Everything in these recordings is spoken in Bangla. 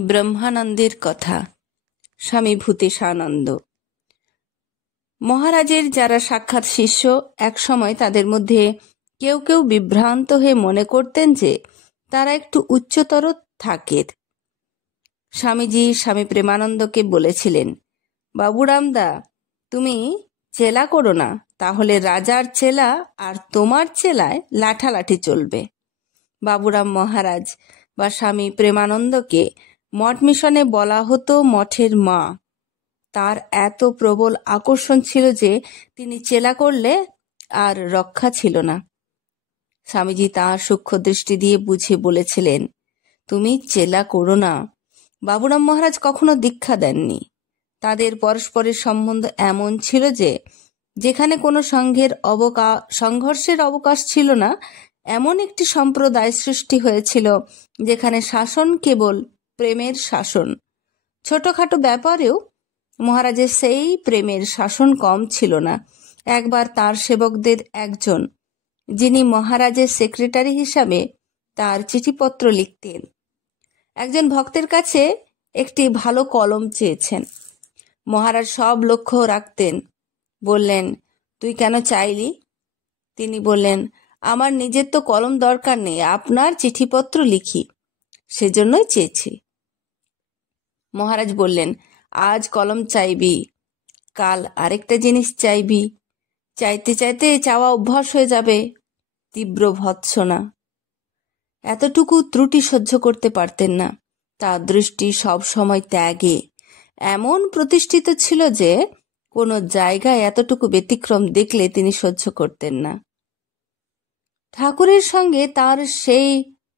ব্রহ্মানন্দের কথা। স্বামী ভূতেশানন্দ মহারাজের যারা সাক্ষাৎ শিষ্য, একসময় তাদের মধ্যে কেউ কেউ বিভ্রান্ত হয়ে মনে করতেন যে তারা একটু উচ্চতর থাকেন। স্বামীজি স্বামী প্রেমানন্দকে বলেছিলেন, বাবুরামদা, তুমি চেলা করো না, তাহলে রাজার চেলা আর তোমার চেলায় লাঠালাঠি চলবে। বাবুরাম মহারাজ বা স্বামী প্রেমানন্দকে মঠ মিশনে বলা হতো মঠের মা। তার এত প্রবল আকর্ষণ ছিল যে তিনি চেলা করলে আর রক্ষা ছিল না। স্বামীজি তাঁর সূক্ষ্ম দৃষ্টি দিয়ে বুঝে বলেছিলেন, তুমি চেলা করো না। বাবুরাম মহারাজ কখনো দীক্ষা দেননি। তাদের পরস্পরের সম্বন্ধ এমন ছিল যে যেখানে কোনো সংঘর্ষের অবকাশ ছিল না, এমন একটি সম্প্রদায় সৃষ্টি হয়েছিল যেখানে শাসন কেবল প্রেমের শাসন। ছোটখাটো ব্যাপারেও মহারাজের সেই প্রেমের শাসন কম ছিল না। একবার তার সেবকদের একজন, যিনি মহারাজের সেক্রেটারি হিসাবে তার চিঠিপত্র লিখতেন, একজন ভক্তের কাছে একটি ভালো কলম চেয়েছেন। মহারাজ সব লক্ষ্য রাখতেন। বললেন, তুই কেন চাইলি? তিনি বললেন, আমার নিজের তো কলম দরকার নেই, আপনার চিঠিপত্র লিখি, সেজন্যই চেয়েছি। মহারাজ বললেন, আজ কলম চাইবি, কাল আরেকটা জিনিস চাইবি, চাইতে চাইতে চাওয়া অভ্যাস হয়ে যাবে। তীব্র ভৎসনা। এতটুকু ত্রুটি সহ্য করতে পারতেন না। তার দৃষ্টি সব সময় ত্যাগে এমন প্রতিষ্ঠিত ছিল যে কোনো জায়গায় এতটুকু ব্যতিক্রম দেখলে তিনি সহ্য করতেন না। ঠাকুরের সঙ্গে তার সেই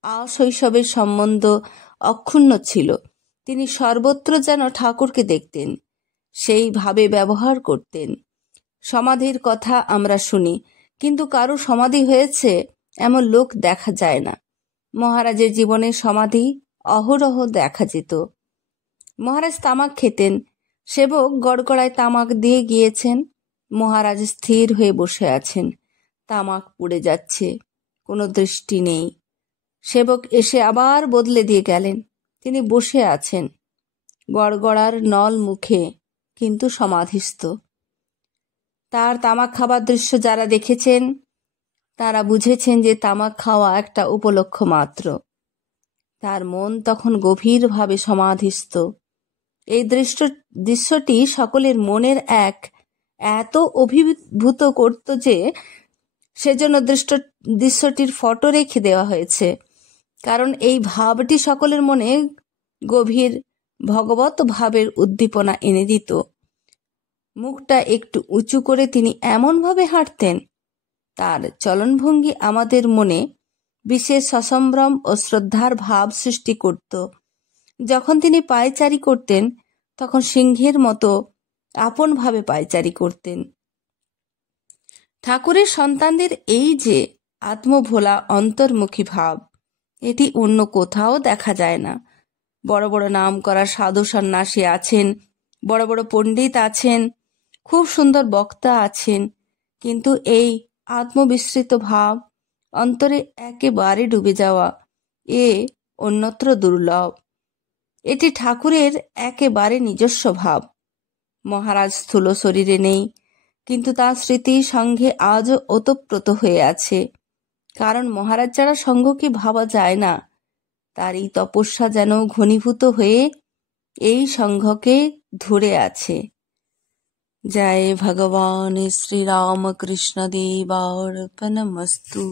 আশৈশবের সম্বন্ধ অক্ষুণ্ণ ছিল। তিনি সর্বত্র যেন ঠাকুরকে দেখতেন, সেইভাবে ব্যবহার করতেন। সমাধির কথা আমরা শুনি, কিন্তু কারো সমাধি হয়েছে এমন লোক দেখা যায় না। মহারাজের জীবনে সমাধি অহরহ দেখা যেত। মহারাজ তামাক খেতেন। সেবক গড়গড়ায় তামাক দিয়ে গিয়েছেন। মহারাজ স্থির হয়ে বসে আছেন। তামাক পুড়ে যাচ্ছে, কোনো দৃষ্টি নেই। সেবক এসে আবার বদলে দিয়ে গেলেন। তিনি বসে আছেন গড়গড়ার নল মুখে, কিন্তু সমাধিস্থ। তার তামাক খাবার দৃশ্য যারা দেখেছেন তারা বুঝেছেন যে তামাক খাওয়া একটা উপলক্ষ মাত্র। তার মন তখন গভীরভাবে সমাধিস্থ। এই দৃশ্যটি সকলের মনের এত অভিভূত করত যে সেজন্য দৃশ্যটির ফটো রেখে দেওয়া হয়েছে, কারণ এই ভাবটি সকলের মনে গভীর ভগবত ভাবের উদ্দীপনা এনে দিত। মুখটা একটু উঁচু করে তিনি এমনভাবে হাঁটতেন, তার চলনভঙ্গি আমাদের মনে বিশেষ সসম্ভ্রম ও শ্রদ্ধার ভাব সৃষ্টি করত। যখন তিনি পায়চারি করতেন তখন সিংহের মতো আপনভাবে পায়চারি করতেন। ঠাকুরের সন্তানদের এই যে আত্মভোলা অন্তর্মুখী ভাব, এটি অন্য কোথাও দেখা যায় না। বড় বড় নাম করা সাধু সন্ন্যাসী আছেন, বড় বড় পণ্ডিত আছেন, খুব সুন্দর বক্তা আছেন, কিন্তু এই আত্মবিস্মৃত ভাব, অন্তরে একেবারে ডুবে যাওয়া, এ অন্যত্র দুর্লভ। এটি ঠাকুরের একেবারে নিজস্ব ভাব। মহারাজ স্থূল শরীরে নেই, কিন্তু তাঁর স্মৃতি সঙ্গে আজও ওতপ্রোত হয়ে আছে। কারণ মহারাজ ছাড়া সঙ্ঘকে ভাবা যায় না। তার এই তপস্যা যেন ঘনীভূত হয়ে এই সঙ্ঘকে ধরে আছে। জয় ভগবান শ্রী রামকৃষ্ণ দেবার্পণমস্তু।